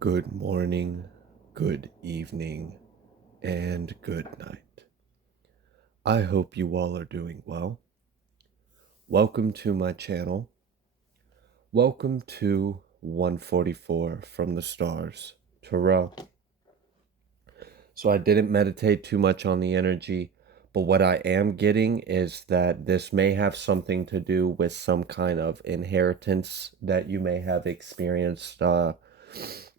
Good morning, good evening, and good night. I hope you all are doing well. Welcome to my channel. Welcome to 144 from the stars, Terrell. So I didn't meditate too much on the energy, but what I am getting is that this may have something to do with some kind of inheritance that you may have experienced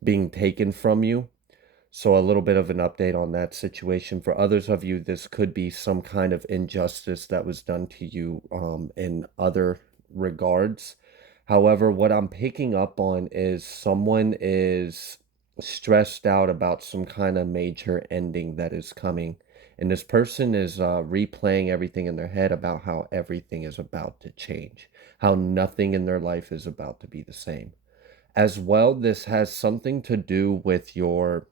being taken from you. So a little bit of an update on that situation. For others of you, this could be some kind of injustice that was done to you in other regards. However, what I'm picking up on is someone is stressed out about some kind of major ending that is coming. And this person is replaying everything in their head about how everything is about to change, how nothing in their life is about to be the same. As well, this has something to do with your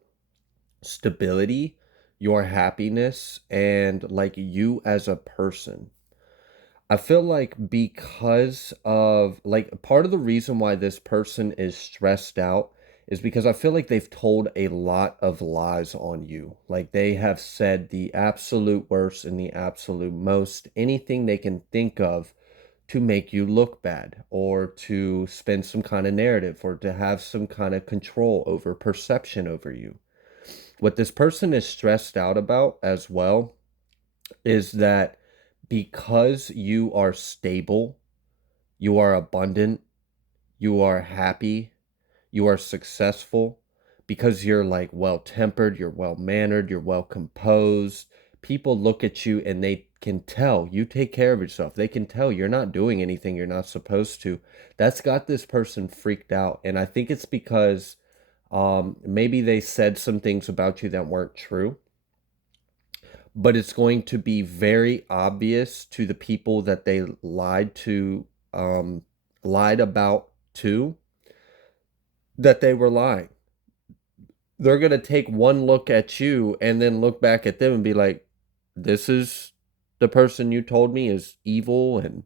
stability, your happiness, and like you as a person. I feel like because of like part of the reason why this person is stressed out is because I feel like they've told a lot of lies on you. Like they have said the absolute worst and the absolute most, anything they can think of to make you look bad or to spin some kind of narrative or to have some kind of control over perception over you. What this person is stressed out about as well is that because you are stable, you are abundant, you are happy, you are successful, because you're like well tempered, you're well mannered, you're well composed. People look at you and they can tell you take care of yourself. They can tell you're not doing anything you're not supposed to. That's got this person freaked out. And I think it's because maybe they said some things about you that weren't true, but it's going to be very obvious to the people that they lied about to, that they were lying. They're going to take one look at you and then look back at them and be like, this is the person you told me is evil and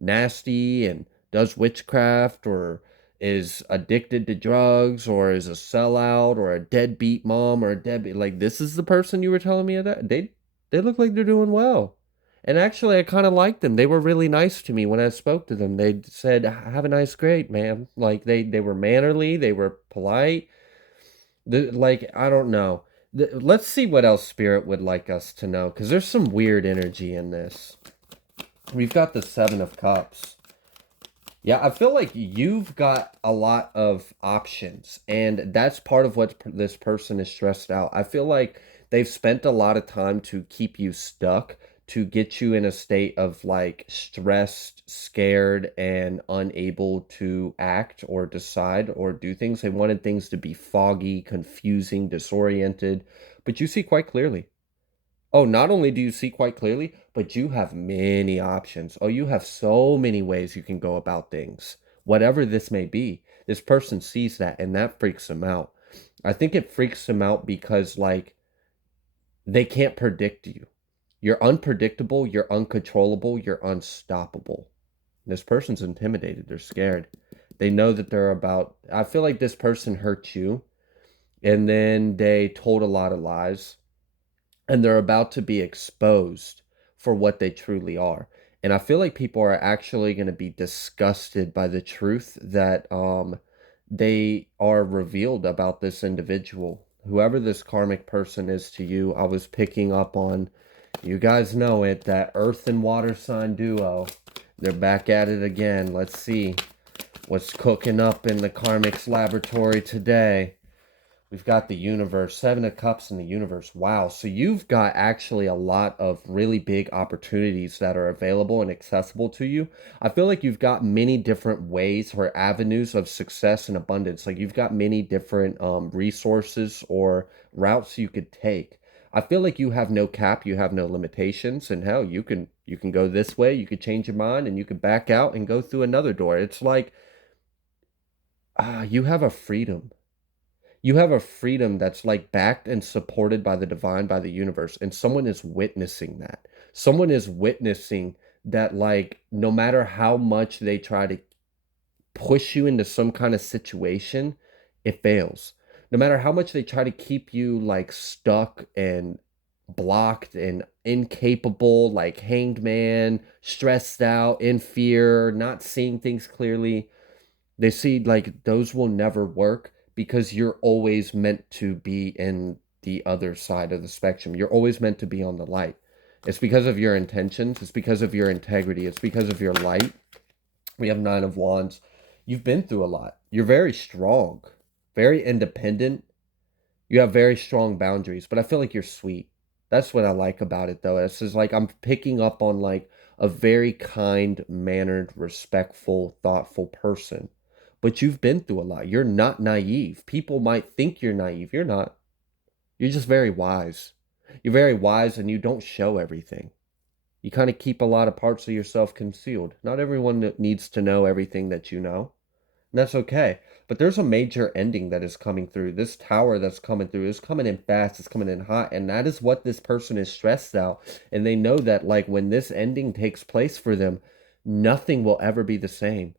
nasty and does witchcraft or is addicted to drugs or is a sellout or a deadbeat mom or a deadbeat. Like, this is the person you were telling me that they look like they're doing well. And actually, I kind of liked them. They were really nice to me when I spoke to them. They said, "Have a nice, great, man." Like they were mannerly, they were polite. Like, I don't know. Let's see what else Spirit would like us to know, because there's some weird energy in this. We've got the Seven of Cups. Yeah, I feel like you've got a lot of options, and that's part of what this person is stressed out. I feel like they've spent a lot of time to keep you stuck, to get you in a state of like stressed, scared, and unable to act or decide or do things. They wanted things to be foggy, confusing, disoriented, but you see quite clearly. Oh, not only do you see quite clearly, but you have many options. Oh, you have so many ways you can go about things. Whatever this may be, this person sees that and that freaks them out. I think it freaks them out because, like, they can't predict you. You're unpredictable, you're uncontrollable, you're unstoppable. This person's intimidated, they're scared. They know that they're about, I feel like this person hurt you and then they told a lot of lies and they're about to be exposed for what they truly are. And I feel like people are actually going to be disgusted by the truth that they are revealed about this individual. Whoever this karmic person is to you, I was picking up on, you guys know it, that earth and water sign duo. They're back at it again. Let's see what's cooking up in the karmic's laboratory today. We've got the universe, Seven of Cups in the universe. Wow. So you've got actually a lot of really big opportunities that are available and accessible to you. I feel like you've got many different ways or avenues of success and abundance. Like you've got many different resources or routes you could take. I feel like you have no cap, you have no limitations, and hell, you can go this way, you could change your mind, and you could back out and go through another door. It's like you have a freedom, you have a freedom that's like backed and supported by the divine, by the universe, and someone is witnessing that. Someone is witnessing that, like, no matter how much they try to push you into some kind of situation, it fails No matter how much they try to keep you like stuck and blocked and incapable, like hanged man, stressed out, in fear, not seeing things clearly, they see like those will never work because you're always meant to be in the other side of the spectrum. You're always meant to be on the light. It's because of your intentions, it's because of your integrity, it's because of your light. We have Nine of Wands. You've been through a lot. You're very strong, very independent. You have very strong boundaries, but I feel like you're sweet. That's what I like about it, though. It's just like I'm picking up on like a very kind mannered, respectful, thoughtful person. But you've been through a lot. You're not naive. People might think you're naive. You're not. You're just very wise. You're very wise and you don't show everything. You kind of keep a lot of parts of yourself concealed. Not everyone needs to know everything that you know. And that's okay. But there's a major ending that is coming through. This tower that's coming through is coming in fast, it's coming in hot, and that is what this person is stressed out. And they know that like when this ending takes place for them, nothing will ever be the same.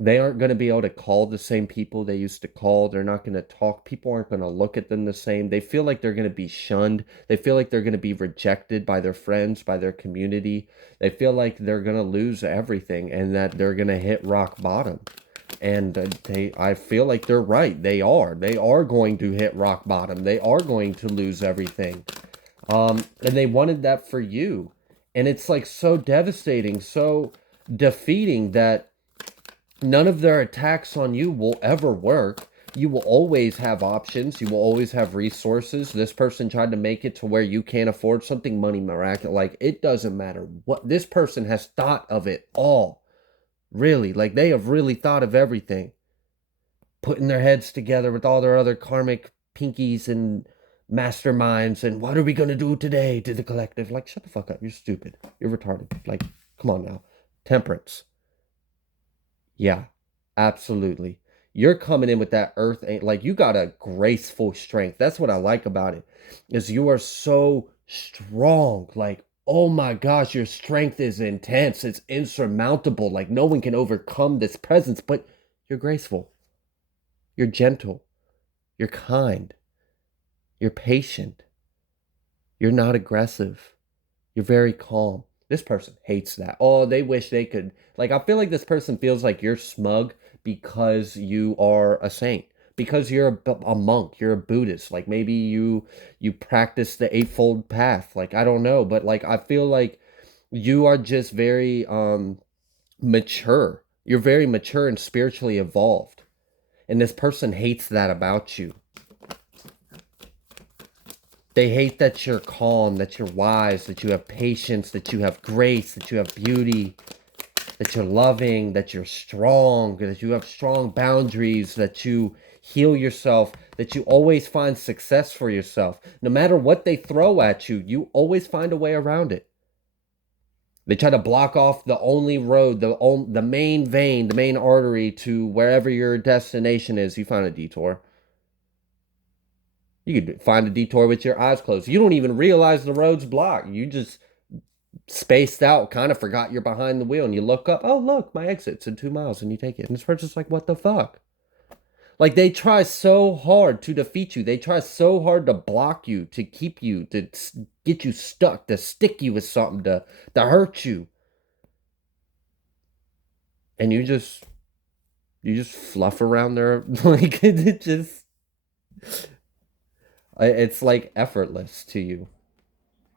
They aren't going to be able to call the same people they used to call. They're not going to talk. People aren't going to look at them the same. They feel like they're going to be shunned. They feel like they're going to be rejected by their friends, by their community. They feel like they're going to lose everything and that they're going to hit rock bottom. And I feel like they're right. They are. They are going to hit rock bottom. They are going to lose everything. And they wanted that for you. And it's like so devastating, so defeating that none of their attacks on you will ever work. You will always have options. You will always have resources. This person tried to make it to where you can't afford something, money miraculous. Like, it doesn't matter what. This person has thought of it all. Really. Like, they have really thought of everything. Putting their heads together with all their other karmic pinkies and masterminds. And what are we going to do today to the collective? Like, shut the fuck up. You're stupid. You're retarded. Like, come on now. Temperance. Yeah, absolutely. You're coming in with that earth, like you got a graceful strength. That's what I like about it, is you are so strong. Like, oh my gosh, your strength is intense. It's insurmountable. Like no one can overcome this presence, but you're graceful. You're gentle. You're kind. You're patient. You're not aggressive. You're very calm. This person hates that. Oh, they wish they could. Like, I feel like this person feels like you're smug because you are a saint, because you're a monk, you're a Buddhist. Like, maybe you practice the eightfold path. Like, I don't know, but like, I feel like you are just very mature. You're very mature and spiritually evolved. And this person hates that about you. They hate that you're calm, that you're wise, that you have patience, that you have grace, that you have beauty, that you're loving, that you're strong, that you have strong boundaries, that you heal yourself, that you always find success for yourself. No matter what they throw at you, you always find a way around it. They try to block off the only road, the main vein, the main artery to wherever your destination is. You find a detour. You could find a detour with your eyes closed. You don't even realize the road's blocked. You just spaced out, kind of forgot you're behind the wheel, and you look up, oh, look, my exit's in 2 miles, and you take it. And this person's like, what the fuck? Like, they try so hard to defeat you. They try so hard to block you, to keep you, to get you stuck, to stick you with something, to hurt you. And you just fluff around there. Like, it's like effortless to you.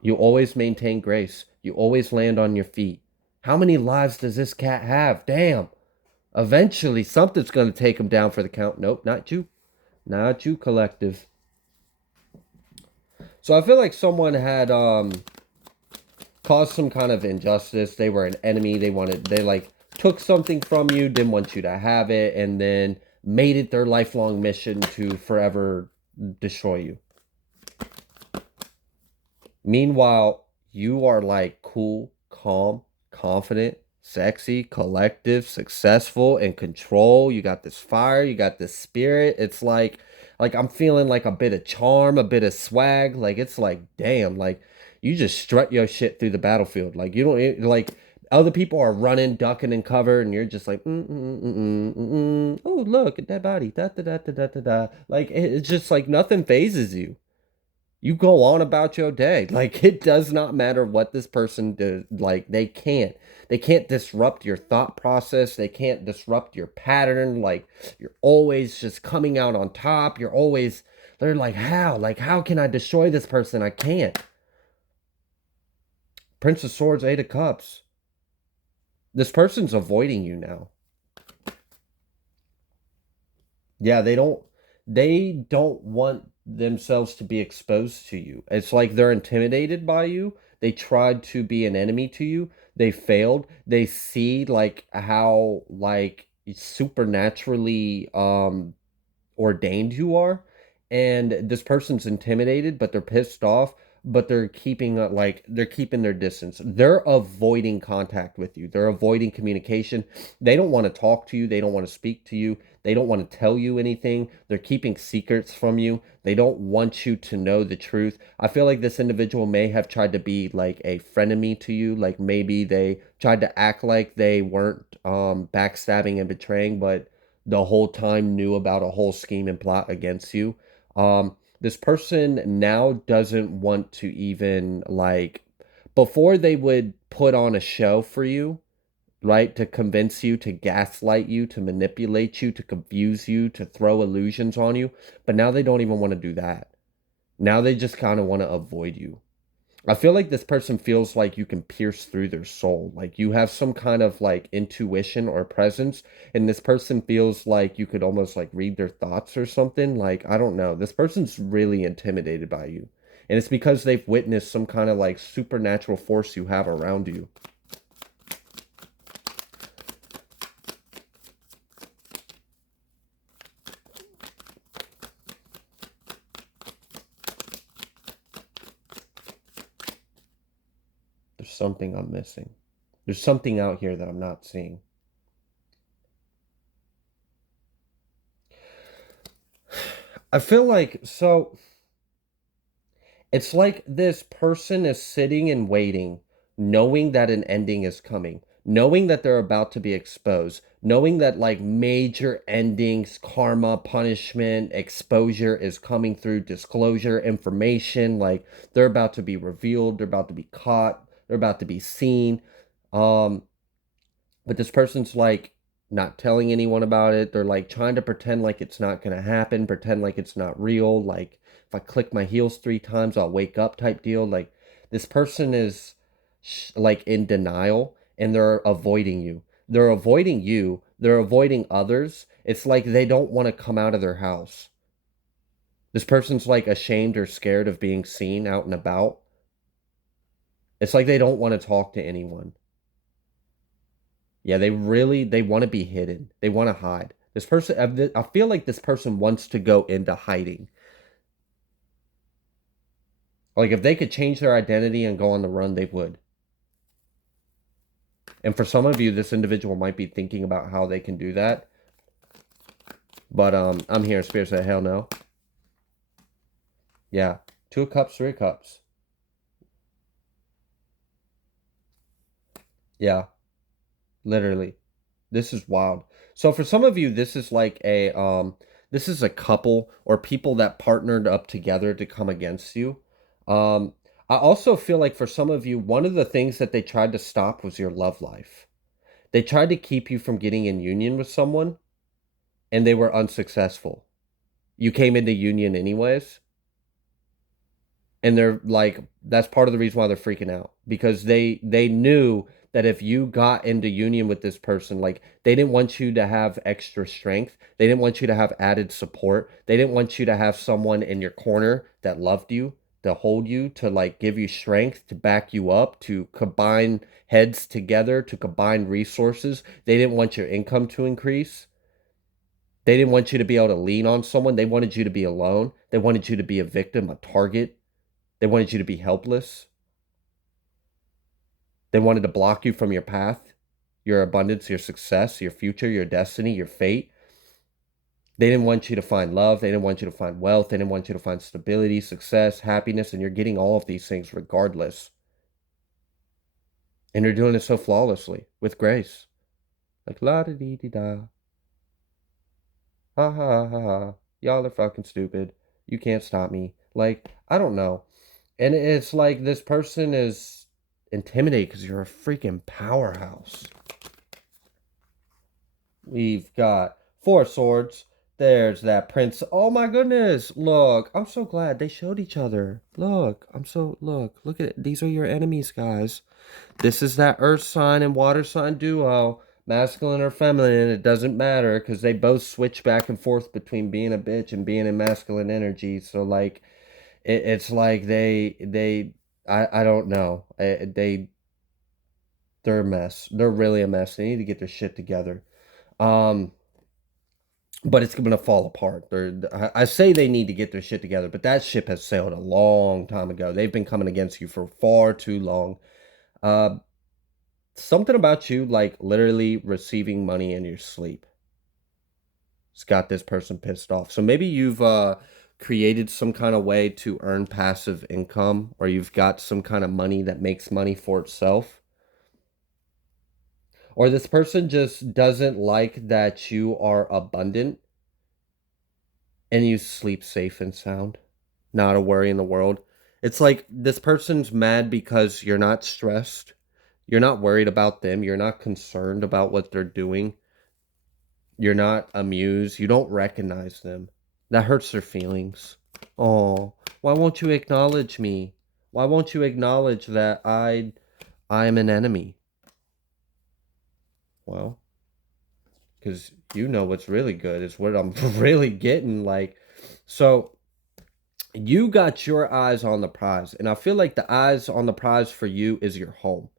You always maintain grace. You always land on your feet. How many lives does this cat have? Damn. Eventually, something's going to take him down for the count. Nope, not you. Not you, collective. So I feel like someone had caused some kind of injustice. They were an enemy. They like took something from you, didn't want you to have it, and then made it their lifelong mission to forever destroy you. Meanwhile, you are like cool, calm, confident, sexy, collective, successful, in control. You got this fire, you got this spirit. It's like I'm feeling like a bit of charm, a bit of swag. Like it's like, damn, like you just strut your shit through the battlefield. Like you don't like Other people are running, ducking, and cover, and you're just like, oh, look at that body, da da da da da da da. Like it's just like nothing phases you. You go on about your day. Like it does not matter what this person does. Like they can't disrupt your thought process. They can't disrupt your pattern. Like you're always just coming out on top. You're always, they're like, how? Like, how can I destroy this person? I can't. Prince of Swords, Eight of Cups. This person's avoiding you now. Yeah, they don't want themselves to be exposed to you. It's like they're intimidated by you. They tried to be an enemy to you. They failed. They see like how like supernaturally ordained you are, and this person's intimidated, but they're pissed off, but they're keeping like they're keeping their distance. They're avoiding contact with you. They're avoiding communication. They don't want to talk to you. They don't want to speak to you. They don't want to tell you anything. They're keeping secrets from you. They don't want you to know the truth. I feel like this individual may have tried to be like a frenemy to you. Like maybe they tried to act like they weren't backstabbing and betraying, but the whole time knew about a whole scheme and plot against you. This person now doesn't want to even like, before they would put on a show for you, right? To convince you, to gaslight you, to manipulate you, to confuse you, to throw illusions on you. But now they don't even want to do that. Now they just kind of want to avoid you. I feel like this person feels like you can pierce through their soul. Like you have some kind of like intuition or presence, and this person feels like you could almost like read their thoughts or something. Like, I don't know. This person's really intimidated by you. And it's because they've witnessed some kind of like supernatural force you have around you. There's something I'm missing. There's something out here that I'm not seeing. I feel like so it's like this person is sitting and waiting, knowing that an ending is coming, knowing that they're about to be exposed, knowing that like major endings, karma, punishment, exposure is coming through disclosure, information, like they're about to be revealed, they're about to be caught, they're about to be seen. Um, but this person's like not telling anyone about it. They're like trying to pretend like it's not going to happen, pretend like it's not real. Like if I click my heels 3 times, I'll wake up type deal. Like this person is like in denial and they're avoiding you. They're avoiding you. They're avoiding others. It's like they don't want to come out of their house. This person's like ashamed or scared of being seen out and about. It's like they don't want to talk to anyone. Yeah, they want to be hidden. They want to hide. This person, I feel like this person wants to go into hiding. Like if they could change their identity and go on the run, they would. And for some of you, this individual might be thinking about how they can do that. But I'm here. Spirit said, hell no. Yeah, 2 of Cups, 3 of Cups. Yeah, literally. This is wild. So for some of you, this is like this is a couple or people that partnered up together to come against you. Um I also feel like for some of you, one of the things that they tried to stop was your love life. They tried to keep you from getting in union with someone and they were unsuccessful. You came into union anyways, and they're like that's part of the reason why they're freaking out because they knew that if you got into union with this person, like they didn't want you to have extra strength, they didn't want you to have added support, they didn't want you to have someone in your corner that loved you, to hold you, to like give you strength, to back you up, to combine heads together, to combine resources. They didn't want your income to increase. They didn't want you to be able to lean on someone. They wanted you to be alone. They wanted you to be a victim, a target. They wanted you to be helpless. They wanted to block you from your path, your abundance, your success, your future, your destiny, your fate. They didn't want you to find love. They didn't want you to find wealth. They didn't want you to find stability, success, happiness, and you're getting all of these things regardless. And you're doing it so flawlessly with grace. Like la da dee dee da. Ha ha ha ha. Y'all are fucking stupid. You can't stop me. Like, I don't know. And it's like this person is intimidated because you're a freaking powerhouse. We've got 4 swords. There's that prince. Oh my goodness. Look, I'm so glad they showed each other. Look, look at it. These are your enemies, guys. This is that earth sign and water sign duo. Masculine or feminine, it doesn't matter because they both switch back and forth between being a bitch and being in masculine energy. So like, it's like I don't know. They're a mess. They're really a mess. They need to get their shit together. Um, but it's gonna fall apart. I say they need to get their shit together, but that ship has sailed a long time ago. They've been coming against you for far too long. Uh, Something about you, like literally receiving money in your sleep, it's got this person pissed off. So maybe you've created some kind of way to earn passive income, or you've got some kind of money that makes money for itself. Or this person just doesn't like that you are abundant and you sleep safe and sound, not a worry in the world. It's like this person's mad because you're not stressed. You're not worried about them. You're not concerned about what they're doing. You're not amused. You don't recognize them. That hurts their feelings. Oh, why won't you acknowledge me? Why won't you acknowledge that I'm an enemy? Well, because you know what's really good is what I'm really getting. Like, so you got your eyes on the prize, and I feel like the eyes on the prize for you is your home.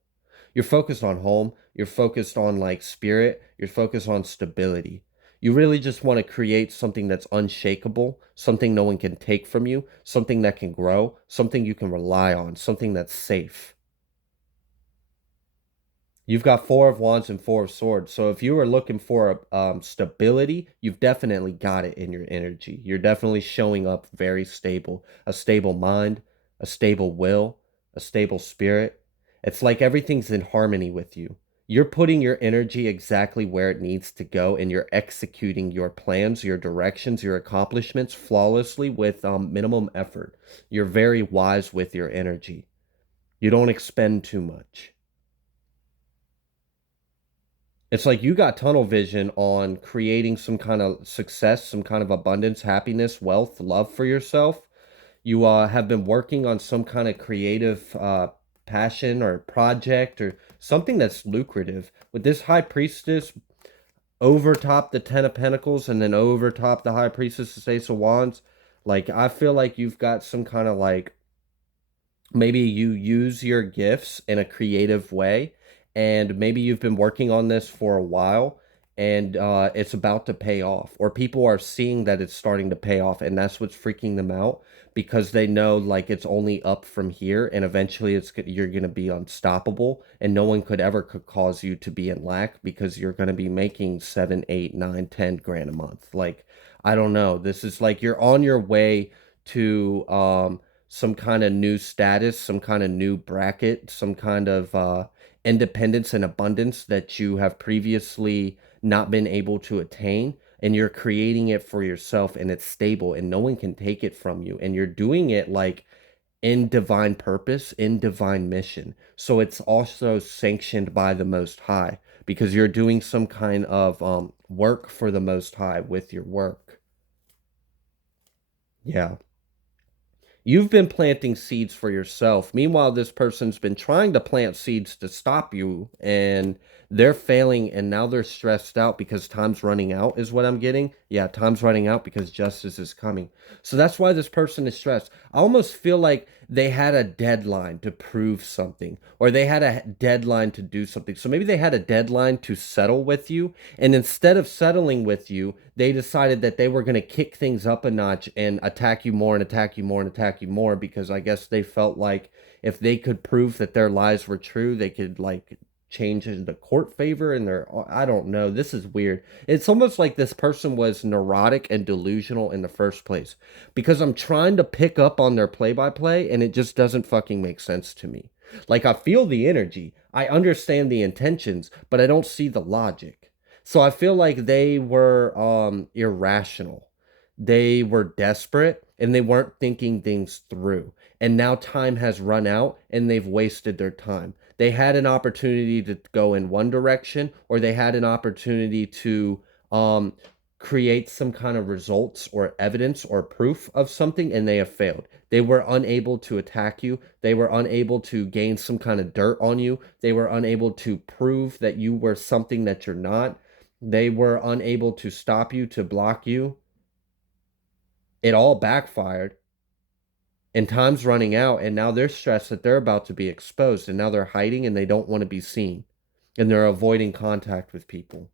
You're focused on home, you're focused on like spirit, you're focused on stability. You really just want to create something that's unshakable, something no one can take from you, something that can grow, something you can rely on, something that's safe. You've got 4 of Wands and 4 of Swords. So if you are looking for stability, you've definitely got it in your energy. You're definitely showing up very stable. A stable mind, a stable will, a stable spirit. It's like everything's in harmony with you. You're putting your energy exactly where it needs to go, and you're executing your plans, your directions, your accomplishments flawlessly with minimum effort. You're very wise with your energy. You don't expend too much. It's like you got tunnel vision on creating some kind of success, some kind of abundance, happiness, wealth, love for yourself. You have been working on some kind of creative passion or project or something that's lucrative. With this High Priestess overtop the Ten of Pentacles and then overtop the High Priestess, the Ace of Wands, like I feel like you've got some kind of like maybe you use your gifts in a creative way, and maybe you've been working on this for a while, and it's about to pay off, or people are seeing that it's starting to pay off, and that's what's freaking them out because they know like it's only up from here, and eventually you're going to be unstoppable, and no one could cause you to be in lack because you're going to be making 7, 8, 9, 10 grand a month. Like, I don't know, this is like you're on your way to some kind of new status, some kind of new bracket, some kind of independence and abundance that you have previously not been able to attain. And you're creating it for yourself, and it's stable, and no one can take it from you. And you're doing it like in divine purpose, in divine mission. So it's also sanctioned by the Most High because you're doing some kind of work for the Most High with your work. Yeah. You've been planting seeds for yourself. Meanwhile, this person's been trying to plant seeds to stop you, and they're failing, and now they're stressed out because time's running out, is what I'm getting. Yeah, time's running out because justice is coming. So that's why this person is stressed. I almost feel like they had a deadline to prove something, or they had a deadline to do something. So maybe they had a deadline to settle with you, and instead of settling with you, they decided that they were going to kick things up a notch and attack you more and attack you more and attack you more because I guess they felt like if they could prove that their lies were true, they could like change the court favor and their I don't know. This is weird. It's almost like this person was neurotic and delusional in the first place because I'm trying to pick up on their play by play and it just doesn't fucking make sense to me. Like I feel the energy, I understand the intentions, but I don't see the logic. So I feel like they were irrational. They were desperate and they weren't thinking things through. And now time has run out and they've wasted their time. They had an opportunity to go in one direction, or they had an opportunity to um create some kind of results or evidence or proof of something, and they have failed. They were unable to attack you. They were unable to gain some kind of dirt on you. They were unable to prove that you were something that you're not. They were unable to stop you, to block you. It all backfired, and time's running out, and now they're stressed that they're about to be exposed, and now they're hiding and they don't want to be seen, and they're avoiding contact with people.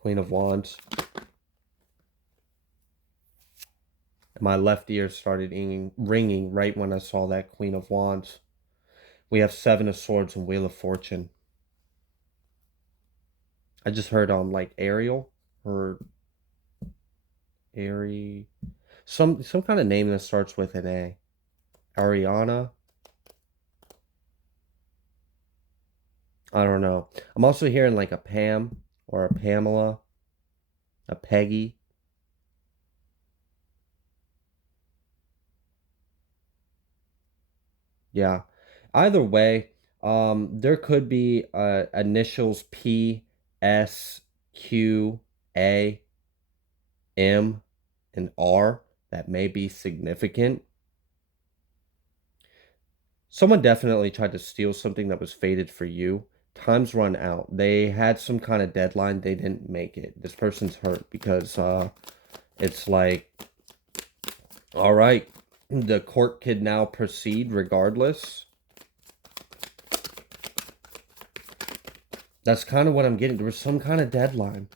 Queen of Wands. My left ear started ringing right when I saw that Queen of Wands. We have Seven of Swords and Wheel of Fortune. I just heard like Ariel or Ari, some kind of name that starts with an A. Ariana. I don't know. I'm also hearing like a Pam or a Pamela, a Peggy. Yeah. Either way, there could be initials P, S, Q, A, M, and R that may be significant. Someone definitely tried to steal something that was fated for you. Time's run out. They had some kind of deadline. They didn't make it. This person's hurt because it's like, all right, the court could now proceed regardless. That's kind of what I'm getting. There was some kind of deadline.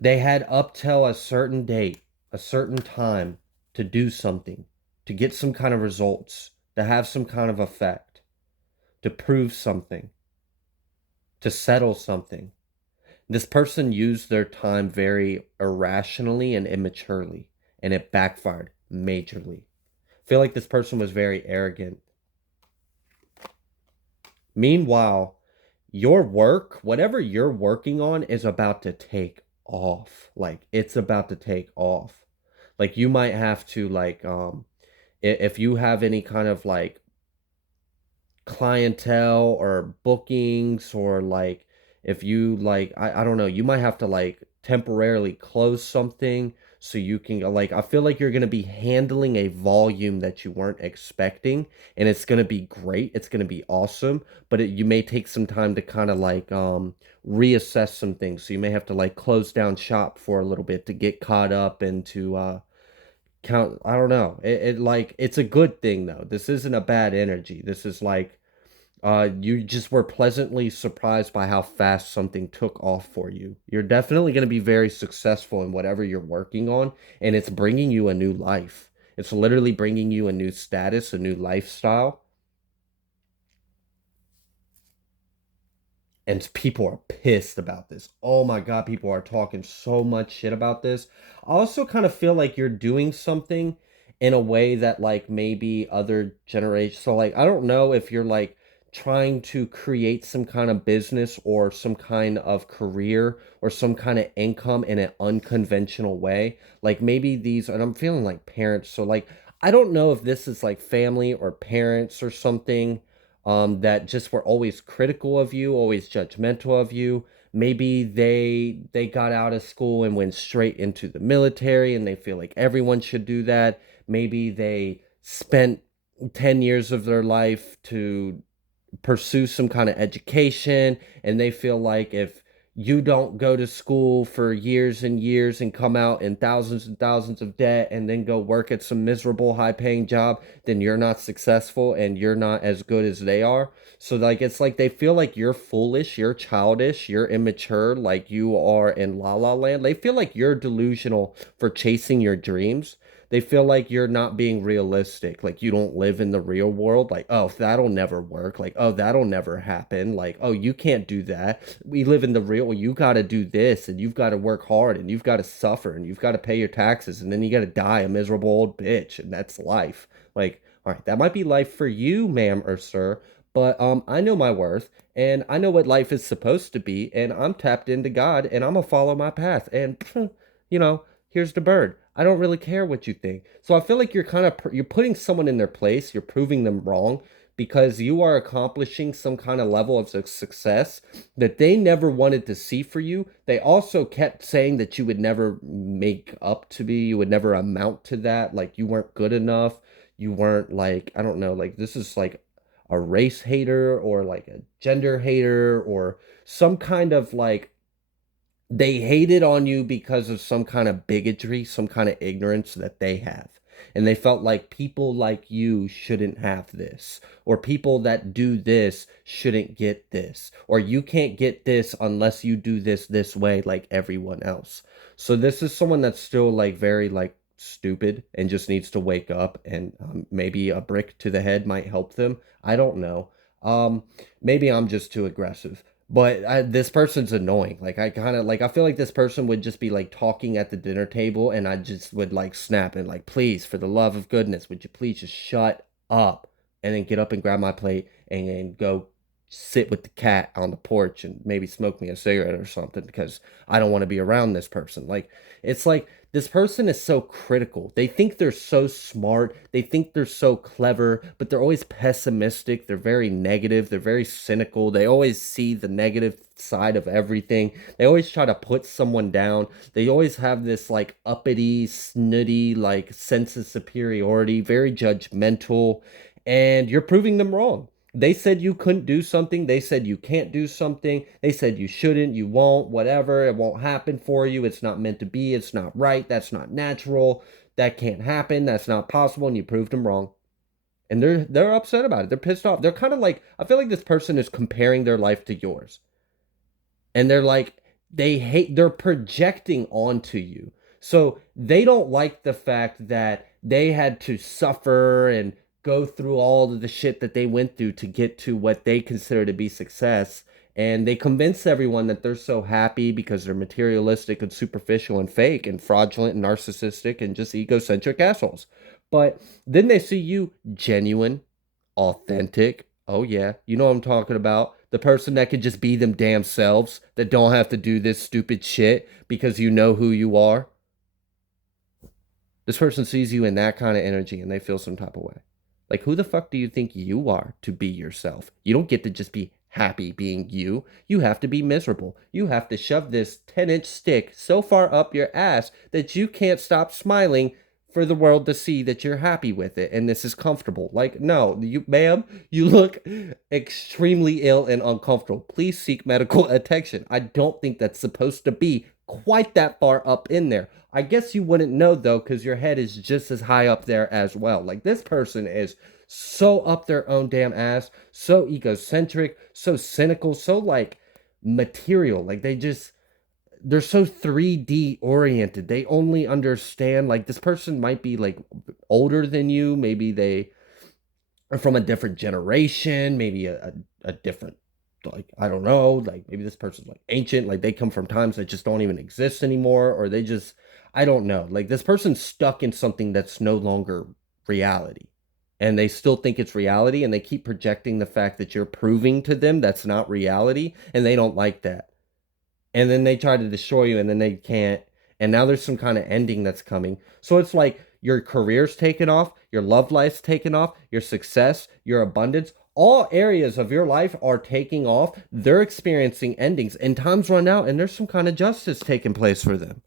They had up till a certain date, a certain time to do something, to get some kind of results, to have some kind of effect, to prove something, to settle something. This person used their time very irrationally and immaturely, and it backfired majorly. I feel like this person was very arrogant. Meanwhile, your work, whatever you're working on, is about to take off. Like it's about to take off. Like you might have to like if you have any kind of like clientele or bookings, or like if you like I don't know, you might have to like temporarily close something so you can like I feel like you're going to be handling a volume that you weren't expecting, and it's going to be great, it's going to be awesome, but you may take some time to kind of like reassess some things, so you may have to like close down shop for a little bit to get caught up and to count. I don't know, it like it's a good thing though. This isn't a bad energy. This is like you just were pleasantly surprised by how fast something took off for you. You're definitely going to be very successful in whatever you're working on, and it's bringing you a new life. It's literally bringing you a new status, a new lifestyle. And people are pissed about this. Oh my God, people are talking so much shit about this. I also kind of feel like you're doing something in a way that like maybe other generations. So like I don't know if you're like trying to create some kind of business or some kind of career or some kind of income in an unconventional way. Like maybe these, and I'm feeling like parents. So like I don't know if this is like family or parents or something that just were always critical of you, always judgmental of you. Maybe they got out of school and went straight into the military and they feel like everyone should do that. Maybe they spent 10 years of their life to pursue some kind of education, and they feel like if you don't go to school for years and years and come out in thousands and thousands of debt and then go work at some miserable high paying job, then you're not successful and you're not as good as they are. So like it's like they feel like you're foolish, you're childish, you're immature, like you are in la la land. They feel like you're delusional for chasing your dreams. They feel like you're not being realistic. Like you don't live in the real world. Like, oh, that'll never work. Like, oh, that'll never happen. Like, oh, you can't do that. We live in the real. You got to do this and you've got to work hard and you've got to suffer and you've got to pay your taxes and then you got to die a miserable old bitch. And that's life. Like, all right, that might be life for you, ma'am or sir, but I know my worth and I know what life is supposed to be, and I'm tapped into God, and I'm gonna follow my path. And you know, here's the bird. I don't really care what you think. So I feel like you're kind of you're putting someone in their place. You're proving them wrong because you are accomplishing some kind of level of success that they never wanted to see for you. They also kept saying that you would never make up to be, you would never amount to that, like you weren't good enough. You weren't like, I don't know, like this is like a race hater or like a gender hater or some kind of like they hated on you because of some kind of bigotry, some kind of ignorance that they have. And they felt like people like you shouldn't have this, or people that do this shouldn't get this, or you can't get this unless you do this way like everyone else. So this is someone that's still like very like stupid and just needs to wake up, and maybe a brick to the head might help them. I don't know. Um, Maybe I'm just too aggressive. But this person's annoying. Like I kind of like I feel like this person would just be like talking at the dinner table and I just would like snap and like, please, for the love of goodness, would you please just shut up and then get up and grab my plate and go sit with the cat on the porch and maybe smoke me a cigarette or something because I don't want to be around this person. Like it's like this person is so critical. They think they're so smart. They think they're so clever, but they're always pessimistic. They're very negative. They're very cynical. They always see the negative side of everything. They always try to put someone down. They always have this like uppity, snooty, like sense of superiority, very judgmental, and you're proving them wrong. They said you couldn't do something. They said you can't do something. They said you shouldn't, you won't, whatever. It won't happen for you. It's not meant to be. It's not right. That's not natural. That can't happen. That's not possible. And you proved them wrong. And they're upset about it. They're pissed off. They're kind of like, I feel like this person is comparing their life to yours. And they're like, they're projecting onto you. So they don't like the fact that they had to suffer and go through all of the shit that they went through to get to what they consider to be success. And they convince everyone that they're so happy because they're materialistic and superficial and fake and fraudulent and narcissistic and just egocentric assholes. But then they see you genuine, authentic. Oh, yeah. You know what I'm talking about. The person that could just be them damn selves, that don't have to do this stupid shit because you know who you are. This person sees you in that kind of energy and they feel some type of way. Like, who the fuck do you think you are to be yourself? You don't get to just be happy being you. You have to be miserable. You have to shove this 10-inch stick so far up your ass that you can't stop smiling for the world to see that you're happy with it and this is comfortable. Like, no, you, ma'am, you look extremely ill and uncomfortable. Please seek medical attention. I don't think that's supposed to be quite that far up in there. I guess you wouldn't know though, because your head is just as high up there as well. Like, this person is so up their own damn ass, so egocentric, so cynical, so like material. Like, they're so 3D oriented. They only understand, like, this person might be like older than you. Maybe they are from a different generation, maybe a different, like, I don't know, like maybe this person's like ancient, like they come from times that just don't even exist anymore, or they just, I don't know. Like, this person's stuck in something that's no longer reality. And they still think it's reality, and they keep projecting the fact that you're proving to them that's not reality, and they don't like that, and then they try to destroy you and then they can't, and now there's some kind of ending that's coming. So it's like your career's taken off, your love life's taken off, your success, your abundance, all areas of your life are taking off. They're experiencing endings and times run out, and there's some kind of justice taking place for them.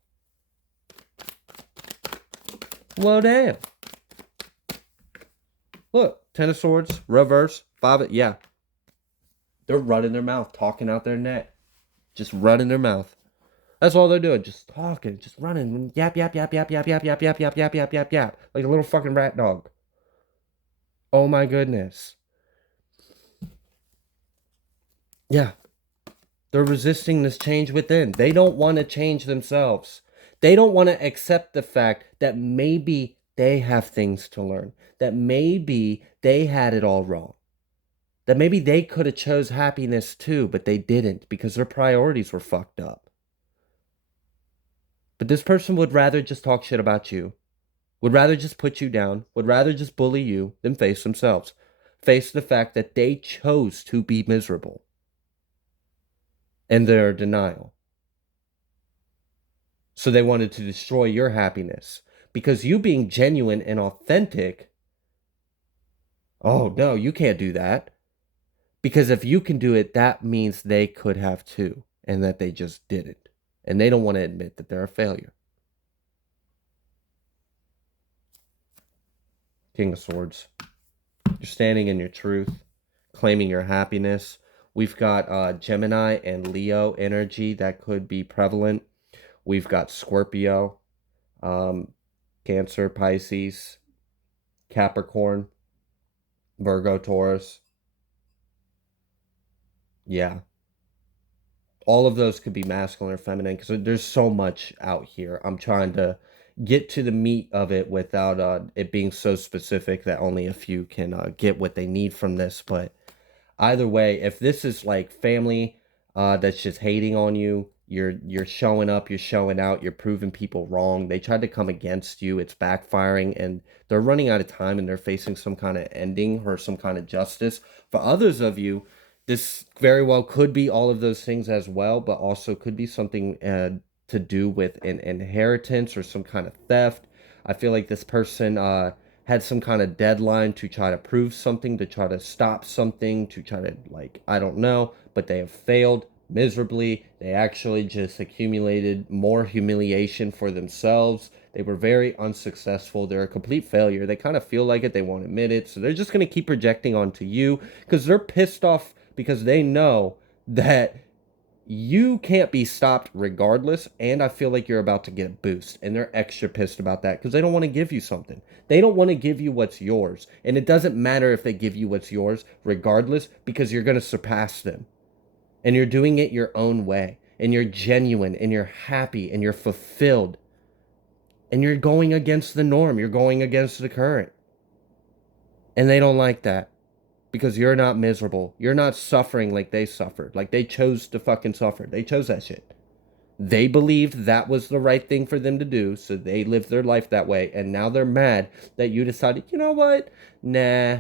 Well, damn. Look, Ten of Swords, reverse, five, yeah, they're running their mouth, talking out their neck, just running their mouth. That's all they're doing, just talking, just running, yap, yap, yap, yap, yap, yap, yap, yap, yap, yap, yap, yap, yap, like a little fucking rat dog. Oh my goodness. Yeah, they're resisting this change within. They don't want to change themselves. They don't want to accept the fact that maybe they have things to learn. That maybe they had it all wrong. That maybe they could have chose happiness too, but they didn't because their priorities were fucked up. But this person would rather just talk shit about you, would rather just put you down, would rather just bully you than face themselves. Face the fact that they chose to be miserable and their denial. So they wanted to destroy your happiness because you being genuine and authentic. Oh, no, you can't do that. Because if you can do it, that means they could have too, and that they just didn't. And they don't want to admit that they're a failure. King of Swords. You're standing in your truth, claiming your happiness. We've got Gemini and Leo energy that could be prevalent. We've got Scorpio, Cancer, Pisces, Capricorn, Virgo, Taurus. Yeah. All of those could be masculine or feminine because there's so much out here. I'm trying to get to the meat of it without it being so specific that only a few can get what they need from this. But either way, if this is like family that's just hating on you, you're showing up, you're showing out, you're proving people wrong. They tried to come against you, it's backfiring, and they're running out of time and they're facing some kind of ending or some kind of justice. For others of you, this very well could be all of those things as well, but also could be something to do with an inheritance or some kind of theft. I feel like this person had some kind of deadline to try to prove something, to try to stop something, to try to, like, I don't know, but they have failed miserably. They actually just accumulated more humiliation for themselves. They were very unsuccessful. They're a complete failure. They kind of feel like it. They won't admit it. So they're just going to keep projecting onto you because they're pissed off because they know that you can't be stopped regardless. And I feel like you're about to get a boost. And they're extra pissed about that because they don't want to give you something. They don't want to give you what's yours. And it doesn't matter if they give you what's yours regardless because you're going to surpass them. And you're doing it your own way. And you're genuine and you're happy and you're fulfilled. And you're going against the norm. You're going against the current. And they don't like that. Because you're not miserable. You're not suffering like they suffered. Like they chose to fucking suffer. They chose that shit. They believed that was the right thing for them to do, so they lived their life that way. And now they're mad that you decided, you know what? Nah,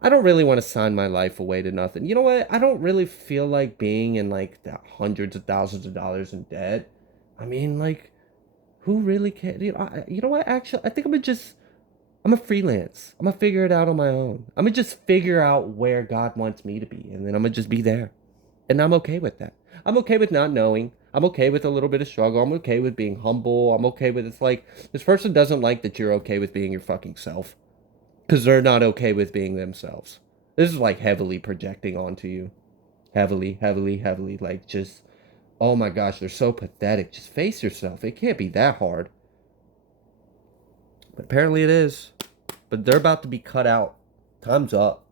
I don't really want to sign my life away to nothing. You know what? I don't really feel like being in like the hundreds of thousands of dollars in debt. I mean, like, who really cares? You know what? Actually, I think I'm a freelance. I'm gonna figure it out on my own. I'm gonna just figure out where God wants me to be, and then I'm gonna just be there. And I'm okay with that. I'm okay with not knowing. I'm okay with a little bit of struggle. I'm okay with being humble. I'm okay with it's like this person doesn't like that you're okay with being your fucking self because they're not okay with being themselves. This is like heavily projecting onto you. Heavily, heavily, heavily. Like just, oh my gosh, they're so pathetic. Just face yourself. It can't be that hard. But apparently it is. But they're about to be cut out. Time's up.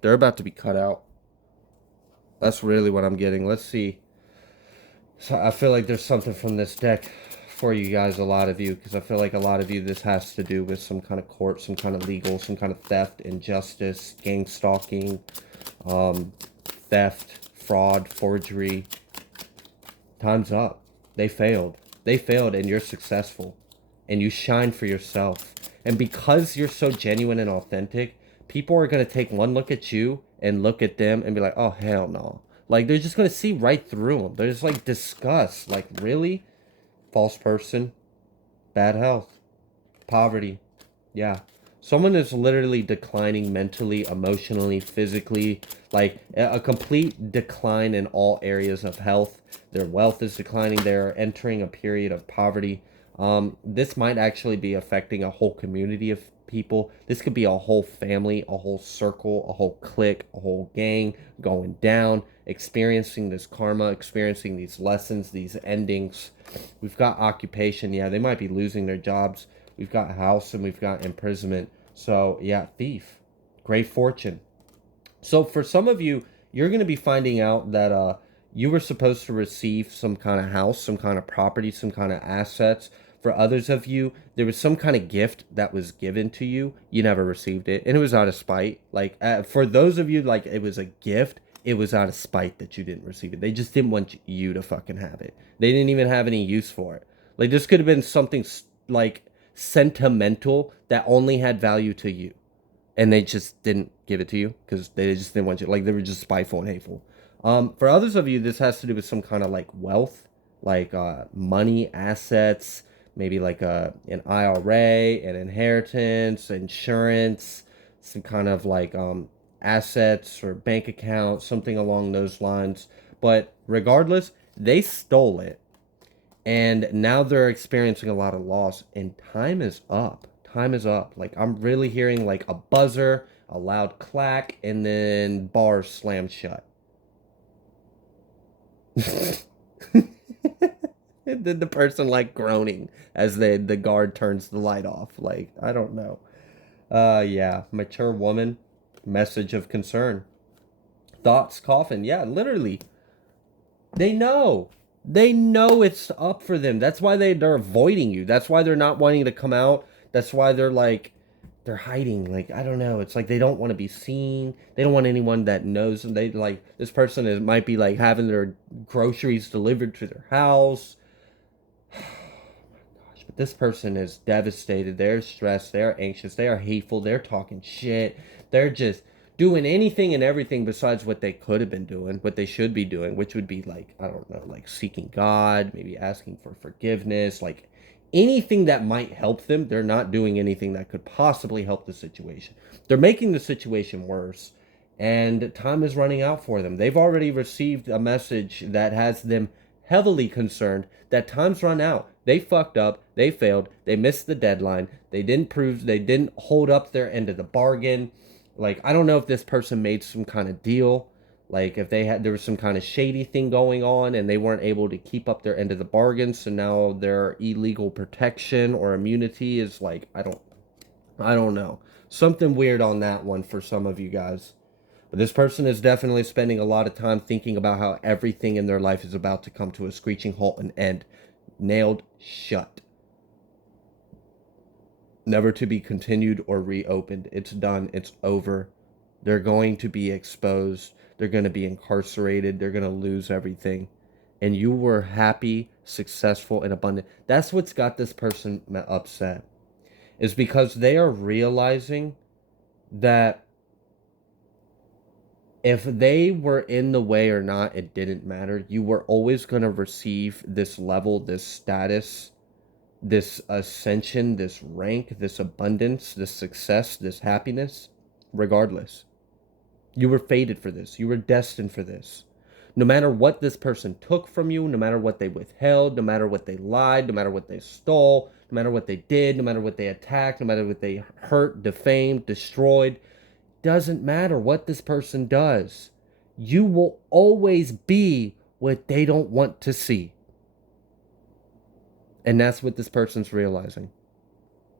They're about to be cut out. That's really what I'm getting. Let's see. So I feel like there's something from this deck for you guys, a lot of you, because I feel like a lot of you, this has to do with some kind of court, some kind of legal, some kind of theft, injustice, gang stalking, theft, fraud, forgery. Time's up. They failed. They failed and you're successful. And you shine for yourself. And because you're so genuine and authentic, people are going to take one look at you and look at them and be like, oh, hell no. Like, they're just going to see right through them. They're just like, disgust. Like, really? False person. Bad health. Poverty. Yeah. Someone is literally declining mentally, emotionally, physically. Like, a complete decline in all areas of health. Their wealth is declining. They're entering a period of poverty. This might actually be affecting a whole community of people. This could be a whole family, a whole circle, a whole clique, a whole gang going down, experiencing this karma, experiencing these lessons, these endings. We've got occupation. Yeah, they might be losing their jobs. We've got house and we've got imprisonment. So, yeah, thief. Great fortune. So, for some of you, you're going to be finding out that you were supposed to receive some kind of house, some kind of property, some kind of assets For others of you, there was some kind of gift that was given to you. You never received it, and it was out of spite. Like for those of you, like it was a gift. It was out of spite that you didn't receive it. They just didn't want you to fucking have it. They didn't even have any use for it. Like this could have been something like sentimental that only had value to you, and they just didn't give it to you because they just didn't want you. Like they were just spiteful and hateful. For others of you, this has to do with some kind of like wealth, like money, assets, maybe like an IRA, an inheritance, insurance, some kind of like assets or bank account, something along those lines. But regardless, they stole it. And now they're experiencing a lot of loss, and time is up. Time is up. Like I'm really hearing like a buzzer, a loud clack, and then bars slam shut. And then the person like groaning as the guard turns the light off. Like, I don't know. Yeah, mature woman, message of concern. Thoughts, coffin. Yeah, literally. They know. They know it's up for them. That's why they're avoiding you. That's why they're not wanting to come out. That's why they're like, they're hiding. Like, I don't know. It's like they don't want to be seen. They don't want anyone that knows them. They like, this person is might be like having their groceries delivered to their house. But this person is devastated. They're stressed. They're anxious. They are hateful. They're talking shit. They're just doing anything and everything besides what they could have been doing, what they should be doing, which would be like, I don't know, like seeking God, maybe asking for forgiveness, like anything that might help them. They're not doing anything that could possibly help the situation. They're making the situation worse, and time is running out for them. They've already received a message that has them heavily concerned that time's run out. They fucked up. They failed. They missed the deadline. They didn't hold up their end of the bargain. Like, I don't know if this person made some kind of deal. Like, if there was some kind of shady thing going on and they weren't able to keep up their end of the bargain. So now their illegal protection or immunity is like, I don't know. Something weird on that one for some of you guys. But this person is definitely spending a lot of time thinking about how everything in their life is about to come to a screeching halt and end. Nailed shut. Never to be continued or reopened. It's done. It's over. They're going to be exposed. They're going to be incarcerated. They're going to lose everything. And you were happy, successful, and abundant. That's what's got this person upset. Is because they are realizing that if they were in the way or not, it didn't matter. You were always going to receive this level, this status, this ascension, this rank, this abundance, this success, this happiness, regardless. You were fated for this. You were destined for this. No matter what this person took from you, no matter what they withheld, no matter what they lied, no matter what they stole, no matter what they did, no matter what they attacked, no matter what they hurt, defamed, destroyed, doesn't matter what this person does. You will always be what they don't want to see. And that's what this person's realizing.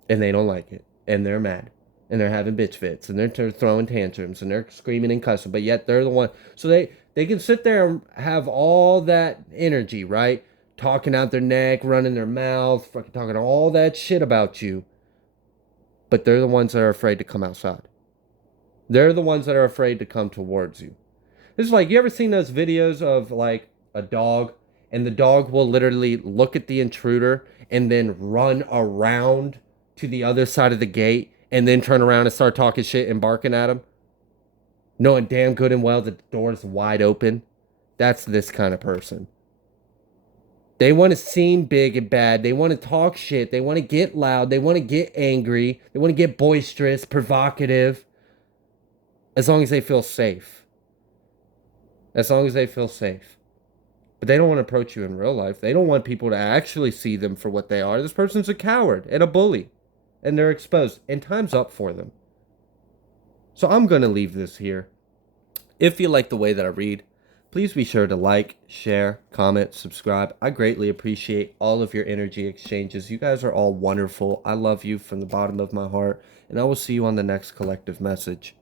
And they don't like it. And they're mad. And they're having bitch fits. And they're throwing tantrums. And they're screaming and cussing. But yet they're the one. So they can sit there and have all that energy, right? Talking out their neck, running their mouth, fucking talking all that shit about you. But they're the ones that are afraid to come outside. They're the ones that are afraid to come towards you. It's like, you ever seen those videos of like a dog, and the dog will literally look at the intruder and then run around to the other side of the gate and then turn around and start talking shit and barking at him, knowing damn good and well that the door is wide open? That's this kind of person. They want to seem big and bad. They want to talk shit. They want to get loud. They want to get angry. They want to get boisterous, provocative. As long as they feel safe. As long as they feel safe. But they don't want to approach you in real life. They don't want people to actually see them for what they are. This person's a coward and a bully. And they're exposed. And time's up for them. So I'm going to leave this here. If you like the way that I read, please be sure to like, share, comment, subscribe. I greatly appreciate all of your energy exchanges. You guys are all wonderful. I love you from the bottom of my heart. And I will see you on the next collective message.